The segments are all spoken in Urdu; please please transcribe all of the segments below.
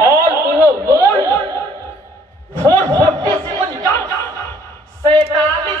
all over world for 47 years, 47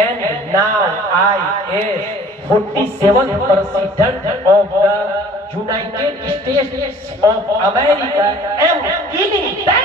And now I as 47th president of the United States of America am killing them.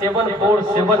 747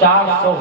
$400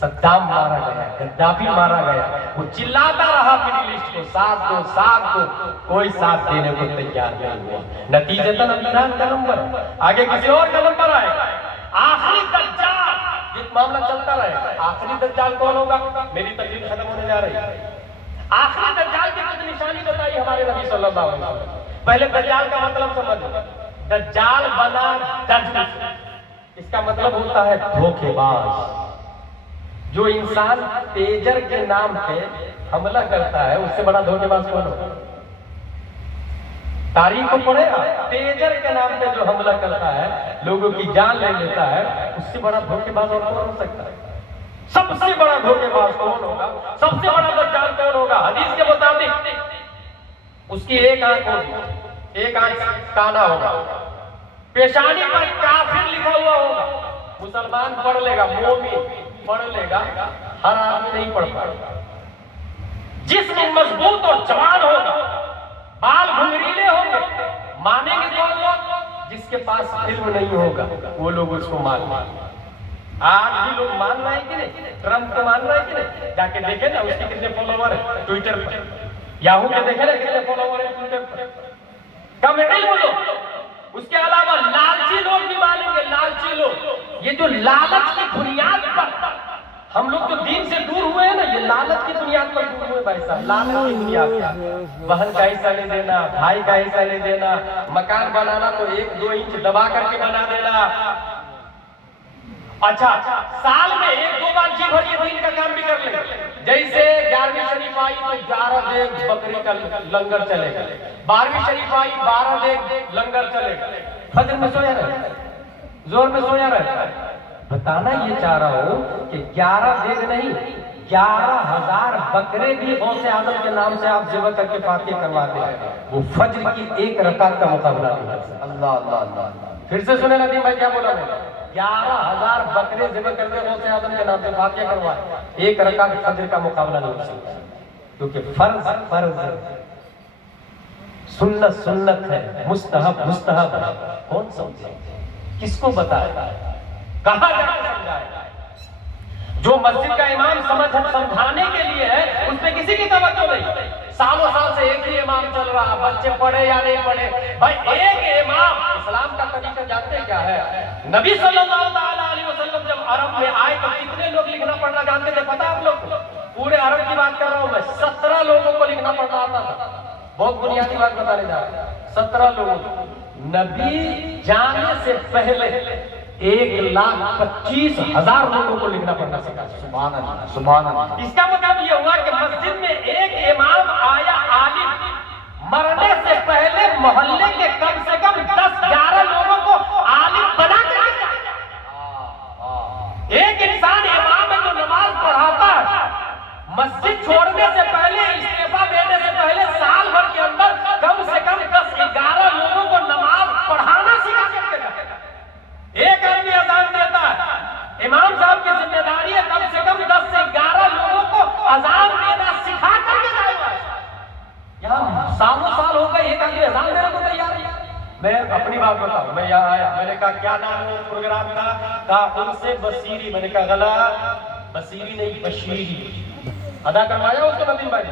Saddam مارا گیا، گدافی مارا گیا، وہ چلاتا رہا مڈل ایسٹ کو ساتھ دو ساتھ دو، کوئی ساتھ دینے کو تیار نہیں ہوا۔ نتیجتاً اب ایران کا نمبر آگے کسی اور کا نمبر آئے گا۔ آخری دجال، یہ معاملہ چلتا رہے گا۔ آخری دجال کون ہوگا؟ میری تقریر ختم ہونے جا رہی ہے۔ آخری دجال کی کچھ نشانی بتائی ہمارے نبی صلی اللہ علیہ وسلم۔ پہلے دجال کا مطلب سمجھو، دجال بنا دجل، اس کا مطلب ہوتا ہے دھوکے باز۔ جو انسان تیجر کے نام پہ حملہ کرتا ہے، اس سے بڑا دھوکے باز کون ہوگا؟ تاریخ کو پڑھے گا، تیجر کے نام پہ جو حملہ کرتا ہے، لوگوں کی جان لے لیتا ہے، اس سے بڑا دھوکے باز اور کون ہو سکتا ہے؟ سب سے بڑا دھوکے باز کون ہوگا؟ سب سے بڑا دجال کون ہوگا؟ حدیث کے مطابق اس کی ایک آنکھ ہوگی، ایک آنکھ کانا ہوگا، پیشانی پر کافر لکھا ہوا ہوگا۔ مسلمان پڑھ لے گا، مومن پڑھ لے گا، ہر آدمی نہیں پڑھ پائے گا۔ جسم مضبوط اور جوان ہوگا، بال گھنگریلے ہوں گے، مانیں گے کون لوگ؟ جس کے پاس علم نہیں ہوگا وہ لوگ اس کو مان لیں۔ آج بھی لوگ مان رہے ہیں کہ نہیں؟ ٹرمپ کو مان رہے ہیں کہ نہیں؟ جا کے دیکھیں نا اس کے کتنے فالوور ہیں ٹویٹر پر، یاہو کے دیکھیں نا کتنے فالوور ہیں ٹویٹر پر۔ کم علم لوگ، اس کے علاوہ لالچی لوگ بھی مانیں گے، لالچی لوگ۔ یہ جو لالچ کی بنیاد پر ہم لوگ جو دین سے دور ہوئے ہیں نا، یہ لالچ کی بنیاد پر دور ہوئے بھائی صاحب۔ لالچ کی بنیاد پر بہن کا حصہ لے دینا، بھائی کا حصہ لے دینا، مکان بنانا تو 1-2 انچ دبا کر کے بنا دینا۔ اچھا سال میں 1-2 بار جی بھر یہ دین کا کام بھی کر لیں، جیسے 11ویں شریف آئی تو 11 دیگ بکری کا لنگر چلے گا، 12ویں شریف آئی 12 دیگ لنگر چلے گا۔ فجر میں سویا رہتا ہے، زور میں سویا رہتا ہے۔ بتانا یہ چاہ رہا ہوں کہ 11 دیگ نہیں، 11,000 بکرے بھی غوث اعظم کے نام سے آپ ذبح کر کے فاتح کروا دیں، وہ فجر کی 1 رکعت کا مقابلہ نہیں کر سکتے۔ اللہ اللہ اللہ، پھر سے سنیں ندیم بھائی کیا بولا میں؟ 11,000 بکرے ذبح کر کے غوث اعظم کے نام سے فاتح کروائے، 1 رکعت فجر کا مقابلہ نہیں کر سکتا، کیونکہ فرض فرض ہے، سنت سنت ہے، مستحب مستحب ہے۔ کون سمجھے؟ کس کو بتائے گا؟ کہاں جا کر سمجھائے گا؟ جو مسجد کا امام سمجھانے کے لیے ہے، اس پہ کسی کی توجہ نہیں۔ سالوں سال سے ایک ہی امام چل رہا، بچے پڑھے یا نہیں پڑھے، بھائی ایک امام۔ اسلام کا طریقہ جانتے کیا ہے؟ نبی صلی اللہ علیہ وسلم جب عرب میں آئے تو کتنے لوگ لکھنا پڑھنا جانتے تھے پتا آپ لوگ کو؟ پورے عرب کی بات کر رہا ہوں میں، 17 لوگوں کو لکھنا پڑھنا آتا تھا۔ بہت بنیادی بات بتانے جا رہا ہوں، 17 لوگوں کو۔ نبی جانے سے پہلے 1,25,000 لوگوں کو لکھنا پڑنا سکھا۔ سبحان اللہ سبحان اللہ۔ اس کا مطلب یہ ہوا کہ مسجد میں ایک امام آیا عالم، مرنے سے پہلے محلے کے کم سے کم 10-11 لوگوں کو عالم بنا کے رکھا۔ ایک انسان امام ہے جو نماز پڑھاتا ہے، مسجد چھوڑنے سے پہلے، استعفا دینے سے پہلے سال بھر کے اندر کم سے کم 10-11 لوگوں کو نماز پڑھانا سکھا کے رکھا۔ ایک آدمی اذان دیتا ہے، امام صاحب کی ذمہ داری ہے کم سے کم 10 سے 11 لوگوں کو اذان دینا سکھا کر کے جائے گا۔ یہاں سالوں سال ہو گئے، ایک آدمی اذان دینے کو تیار ہے۔ میں اپنی بات بتاؤں، میں یہاں آیا، میں نے کہا کیا نام ہے پروگرام کا؟ کہا ان سے بصیری۔ میں نے کہا غلط، بصیری نہیں بشیری۔ ادا کروایا اس کو ندیم بھائی،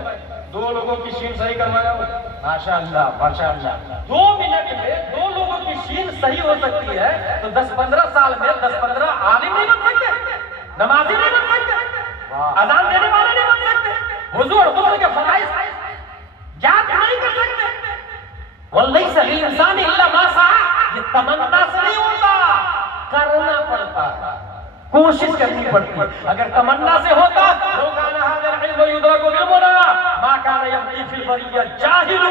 2 لوگوں کی شین صحیح کروایا ہو، ماشاء اللہ ماشاء اللہ۔ 2 منٹ میں 2 لوگوں کی شین صحیح ہو سکتی ہے تو 10-15 سال میں 10-15 عالم نہیں بن سکتے، نمازی نہیں بن سکتے، اذان دینے والے نہیں بن سکتے، وضو اور غسل کے فرائض یاد نہیں کر سکتے۔ وَلَيْسَ لِلْإِنسَانِ إِلَّا مَا سَعَىٰ، یہ تمنا سے نہیں ہوتا، کرنا پڑتا ہے، کوشش کرنی پڑتی ہے۔ اگر تمنا سے ہوتا لو کان ھذا العلم یدرک بالمنى ما کان یبغی فی البریہ جاہل۔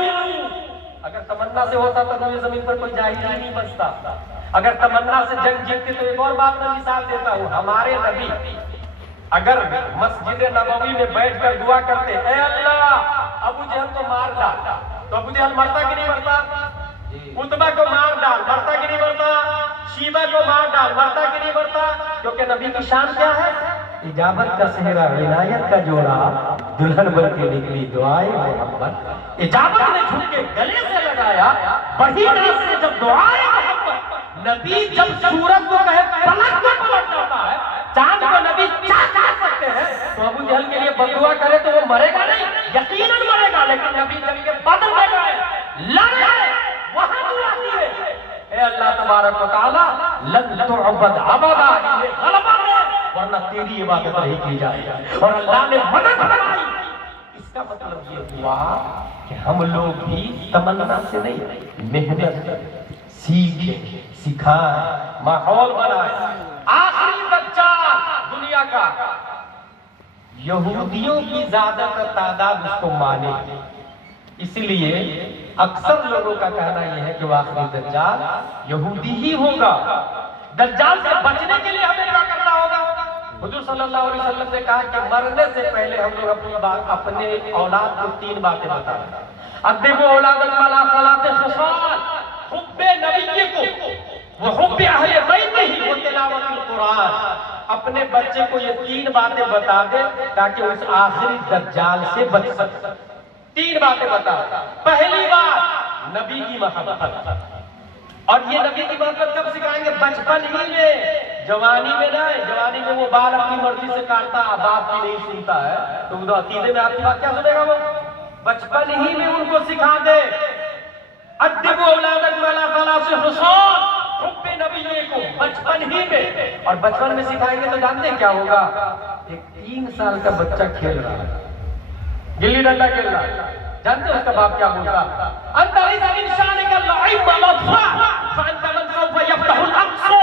اگر تمنا سے ہوتا تو روئے زمین پر کوئی جاہل ہی نہیں بچتا۔ اگر تمنا سے جنگ جیتتے تو ایک اور بات میں مثال دیتا ہوں، ہمارے نبی اگر مسجد نبوی میں بیٹھ کر دعا کرتے، اے اللہ ابو جہل کو مار ڈال، تو ابو جہل مرتا کہ نہیں مرتا؟ عتبہ کو مار ڈال، مرتا کہ نہیں مرتا؟ شیبہ کو مار ڈال، مرتا کہ نہیں مرتا؟ کیونکہ نبی کی شان کیا ہے؟ اجابت کا صحرا، عنایت کا جوڑا، دلہن بن کے نکلی دعائے محمد۔ اجابت نے جھک کے گلے سے لگایا، بڑی ناز سے جب دعائے محمد، نبی جب سورج کو کہے پلٹ کو پلٹ جاتا ہے، چاند کو نبی چاچا سے بددعا کرے تو وہ مرے گا نہیں، یقیناً مرے گا، لیکن نبی جب کے بدر میں گئے لڑے وہاں دعا کیے اے اللہ تبارک و تعالی لن تعبد ابدا، یہ غلبہ ہے ورنہ تیری عبادت نہیں کی جائے، اور اللہ نے مدد فرمائی۔ اس کا مطلب یہ ہوا کہ ہم لوگ بھی تمنا سے نہیں، محنت سیکھیں، سکھائیں، ماحول بنائیں۔ آخری دجال دنیا کا یہودیوں کی زیادہ تر تعداد اس کو مانے، اس لیے اکثر لوگوں کا کہنا یہ ہے کہ وہ آخری دجال یہودی ہی ہوگا۔ دجال سے بچنے کے لیے ہمیں کیا کرنا ہوگا؟ حضور صلی اللہ علیہ وسلم نے کہا کہ مرنے سے پہلے ہم لوگ اپنے اولاد کو 3 باتیں بتائیں۔ ادبوا اولادکم علی 3 خصال، حب نبی کو وحب اہل بیتہ وتلاوت القرآن۔ اپنے بچے کو یہ 3 باتیں بتا دے تاکہ اس آخری دجال سے بچ سکے۔ 3 باتیں بتا۔ پہلی بات نبی کی محبت، اور یہ نبی کی محبت کب سکھائیں گے؟ بچپن ہی میں، جوانی میں نہیں۔ جوانی میں وہ بال اپنی مرضی سے کاٹتا، باپ کی نہیں سنتا ہے تو وہ عقیدے میں آپ کی بات کیا سنے گا؟ وہ بچپن ہی میں ان کو سکھا دے۔ ادبوا اولادکم علی 3 خصال، حب نبی کو، بچپن ہی میں۔ اور بچپن میں سکھائیں گے تو جانتے ہیں کیا ہوگا؟ ایک 3 سال کا بچہ کھیل رہا ہے، گلی ڈنڈا کھیل رہا ہے، جانتے اس کا باپ کیا بولتا؟ انت ليس من شأنك اللعب والأطفال فأنت من سوف يفتح الأقصى۔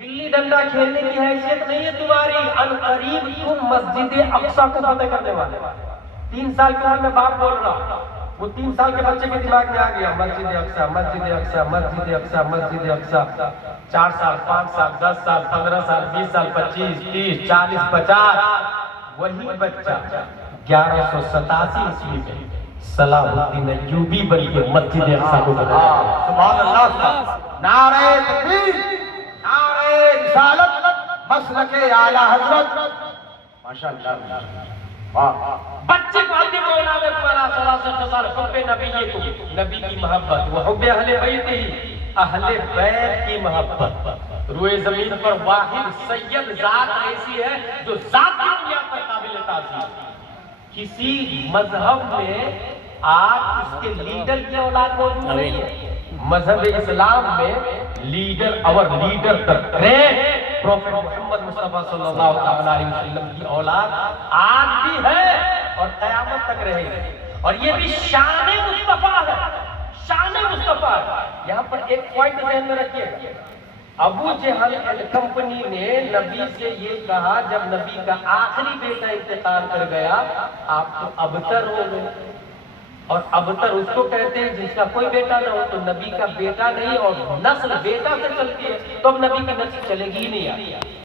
گلی ڈنڈا کھیلنے کی حیثیت نہیں ہے تمہاری، ان قریب تم مسجد اقصی کو فتح کرنے والے۔ 3 سال کی عمر میں باپ بول رہا، وہ 3 سال کے بچے کے دماغ میں آ گیا مسجد اقصی، مسجد اقصی، مسجد اقصی، مسجد اقصی۔ 4 سال، 5 سال، 10 سال، 15 سال، 20 سال، 25، 30، 40، 50۔ وہی بچہ 1187 عیسوی میں صلاح الدین ایوبی بن کے مسجد اقصی کو بنایا۔ سبحان اللہ، نعرہ تکبیر، نعرہ رسالت، مسلک اعلی حضرت، ماشاءاللہ۔ بچے کو ادب اولادکم علی 3 خصال، حب نبی کو، نبی کی محبت، وہ حب اہل بیت ہی، اہل بیت کی محبت۔ روئے زمین پر واحد سید ذات ایسی ہے جو ذات کی بنیاد پر قابل تعظیم۔ کسی مذہب میں آج اس کے لیڈر کی اولاد موجود نہیں ہے۔ مذہب اسلام میں لیڈر، اور لیڈر دا گریٹ پروفیٹ محمد مصطفیٰ صلی اللہ علیہ وسلم کی اولاد آج بھی ہے اور قیامت تک رہے گی، اور یہ بھی شان مصطفیٰ ہے، شان مصطفیٰ ہے۔ یہاں پر ایک پوائنٹ ذہن میں رکھیے گا، ابو جہل اینڈ کمپنی نے نبی سے یہ کہا جب نبی کا آخری بیٹا انتقال کر گیا، آپ تو ابتر ہو گئے، اور ابتر اس کو کہتے ہیں جس کا کوئی بیٹا نہ ہو، تو نبی کا بیٹا نہیں، اور نسل بیٹا سے چلتی ہے تو اب نبی کی نسل چلے گی ہی نہیں۔